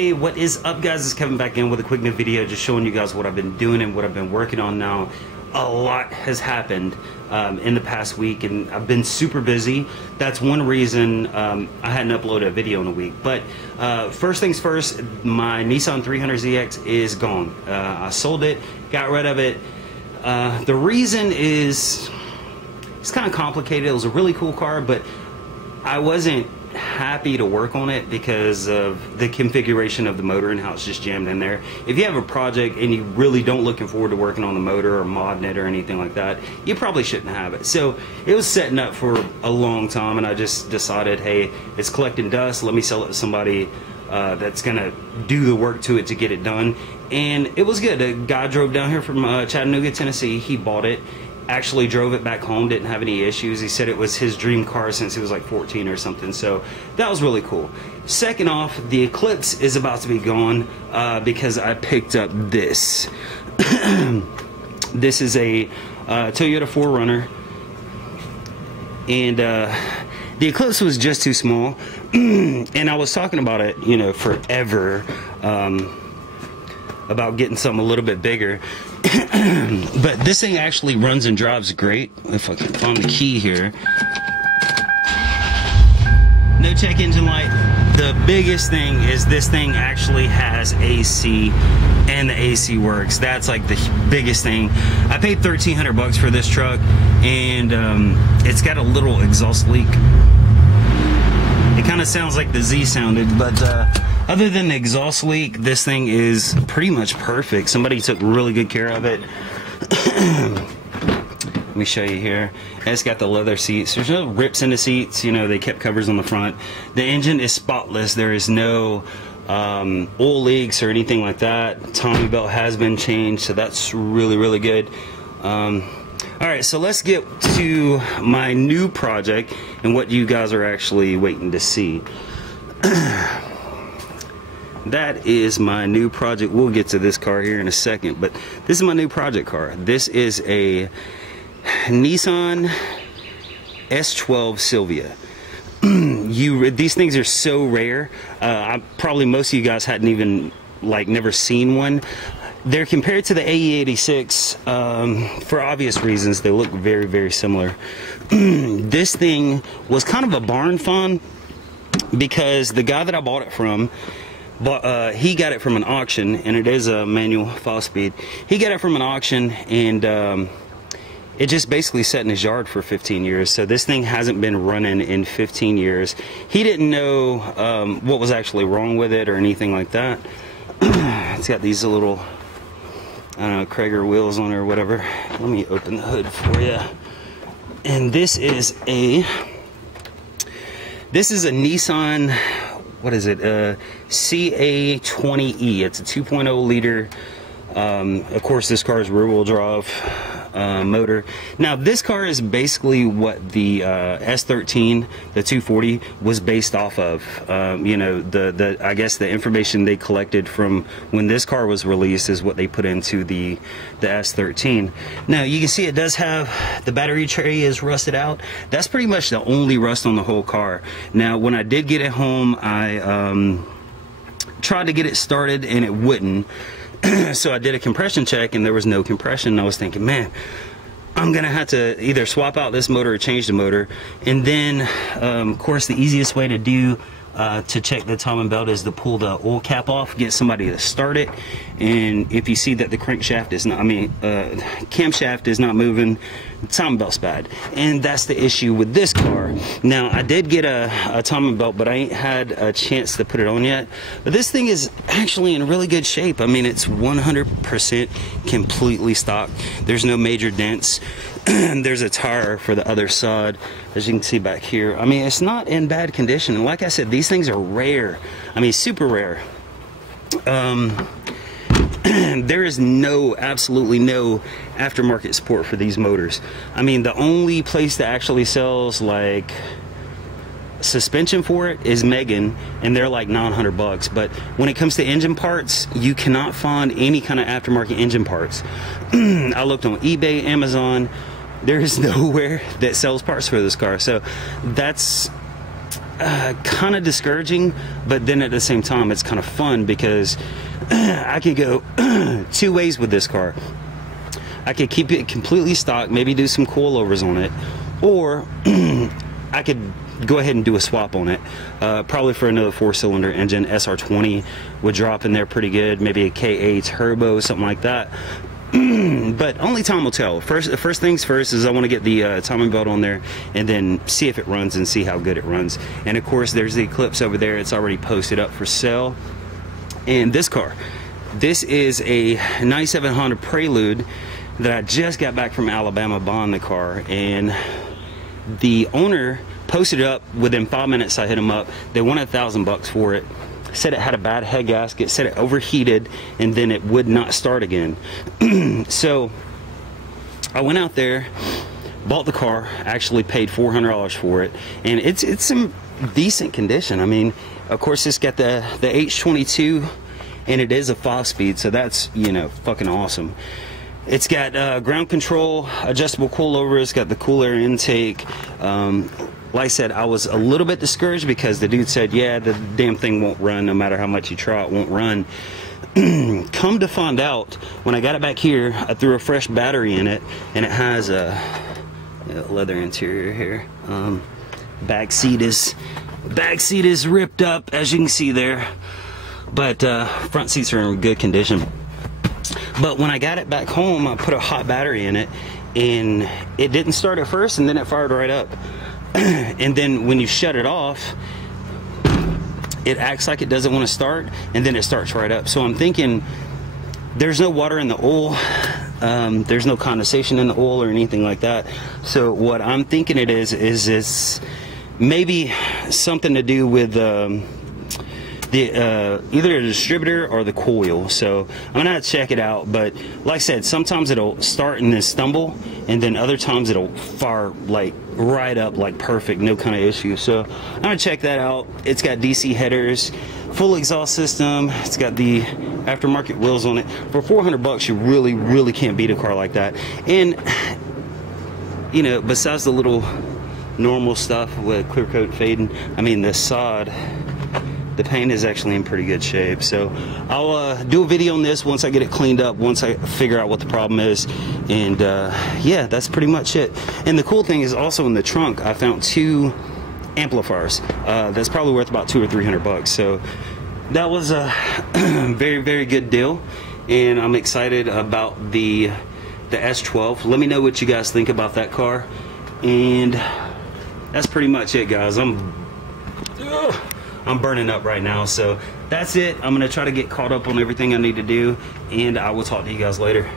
Hey, what is up, guys? It's Kevin back in with a quick new video, just showing you guys what I've been doing and what I've been working on now. A lot has happened in the past week, and I've been super busy. That's one reason I hadn't uploaded a video in a week. But first things first, my Nissan 300ZX is gone. I sold it, got rid of it. The reason is, it's kind of complicated. It was a really cool car, but I wasn't happy to work on it because of the configuration of the motor and how it's just jammed in there. If you have a project and you really don't looking forward to working on the motor or modding it or anything like that, you probably shouldn't have it. So it was setting up for a long time, and I just decided, hey, it's collecting dust, let me sell it to somebody that's gonna do the work to it to get it done. And it was good. A guy drove down here from Chattanooga, Tennessee. He bought it, actually drove it back home, didn't have any issues. He said it was his dream car since he was like 14 or something, so that was really cool. Second off, the Eclipse is about to be gone because I picked up this. This is a Toyota 4Runner, and the Eclipse was just too small. And I was talking about it, you know, forever, about getting something a little bit bigger. But this thing actually runs and drives great. If I can find the key here. No check engine light. The biggest thing is this thing actually has AC, and the AC works. That's like the biggest thing. I paid $1,300 for this truck, and it's got a little exhaust leak. It kind of sounds like the Z sounded, but other than the exhaust leak, this thing is pretty much perfect. Somebody took really good care of it. Let me show you here. And it's got the leather seats. There's no rips in the seats. You know, they kept covers on the front. The engine is spotless. There is no oil leaks or anything like that. Tommy belt has been changed, so that's really, really good. Alright, so let's get to my new project and what you guys are actually waiting to see. That is my new project. We'll get to this car here in a second, but this is my new project car. This is a Nissan S12 Silvia. These things are so rare. Probably most of you guys hadn't even, never seen one. They're compared to the AE86 for obvious reasons. They look very, very similar. This thing was kind of a barn find because the guy that I bought it from, he got it from an auction, and it is a manual 5-speed. He got it from an auction, and it just basically sat in his yard for 15 years. So this thing hasn't been running in 15 years. He didn't know what was actually wrong with it or anything like that. It's got these little, I don't know, Krager wheels on it or whatever. Let me open the hood for you. And this is a Nissan, what is it? CA20E. It's a 2.0 liter. Of course, this car is rear-wheel drive motor. Now, this car is basically what the S13, the 240, was based off of. You know, I guess the information they collected from when this car was released is what they put into the S13. Now, you can see it does have, the battery tray is rusted out. That's pretty much the only rust on the whole car. Now, when I did get it home, I tried to get it started, and it wouldn't. So I did a compression check, and there was no compression. I was thinking, man, I'm gonna have to either swap out this motor or change the motor. And then of course, the easiest way to do to check the timing belt is to pull the oil cap off, get somebody to start it, and if you see that the crankshaft is not, camshaft is not moving, the timing belt's bad. And that's the issue with this car. Now, I did get a timing belt, but I ain't had a chance to put it on yet. But this thing is actually in really good shape. I mean, it's 100% completely stock. There's no major dents. There's a tire for the other side, as you can see back here. I mean, it's not in bad condition. And like I said, these things are rare. I mean, super rare. There is absolutely no aftermarket support for these motors. I mean, the only place that actually sells like suspension for it is Megan, and they're like $900. But when it comes to engine parts, you cannot find any kind of aftermarket engine parts. I looked on eBay, Amazon. There is nowhere that sells parts for this car. So that's kind of discouraging, but then at the same time it's kind of fun because I could go two ways with this car. I could keep it completely stock, maybe do some coilovers on it, or I could go ahead and do a swap on it, probably for another 4-cylinder engine. SR20 would drop in there pretty good, maybe a K8 turbo, something like that. But only time will tell. First things first is I want to get the timing belt on there and then see if it runs and see how good it runs. And of course there's the Eclipse over there. It's already posted up for sale. And this car, this is a 97 Honda Prelude that I just got back from Alabama buying the car, and the owner posted it up within 5 minutes. I hit him up. They wanted $1,000 for it. Said it had a bad head gasket, said it overheated, and then it would not start again. So I went out there, bought the car, actually paid $400 for it, and it's in decent condition. I mean, of course it's got the H22, and it is a 5-speed, so that's, you know, fucking awesome. It's got ground control, adjustable coilover, it's got the cool air intake. Like I said, I was a little bit discouraged because the dude said, yeah, the damn thing won't run. No matter how much you try, it won't run. Come to find out, when I got it back here, I threw a fresh battery in it, and it has a leather interior here. Back seat is ripped up, as you can see there, but front seats are in good condition. But when I got it back home, I put a hot battery in it, and it didn't start at first, and then it fired right up. And then when you shut it off, it acts like it doesn't want to start, and then it starts right up. So I'm thinking there's no water in the oil, there's no condensation in the oil or anything like that. So what I'm thinking it is it's maybe something to do with either the distributor or the coil. So I'm gonna have to check it out. But like I said, sometimes it'll start and then stumble, and then other times it'll fire like right up, like perfect, no kind of issue. So I'm gonna check that out. It's got DC headers, full exhaust system, it's got the aftermarket wheels on it. For $400, you really can't beat a car like that. And you know, besides the little normal stuff with clear coat fading, I mean, the sod, the paint is actually in pretty good shape. So I'll do a video on this once I get it cleaned up, once I figure out what the problem is. And yeah, that's pretty much it. And the cool thing is also in the trunk, I found 2 amplifiers. That's probably worth about $200 or $300. So that was a very good deal. And I'm excited about the S12. Let me know what you guys think about that car. And that's pretty much it, guys. I'm burning up right now, so that's it. I'm gonna try to get caught up on everything I need to do, and I will talk to you guys later.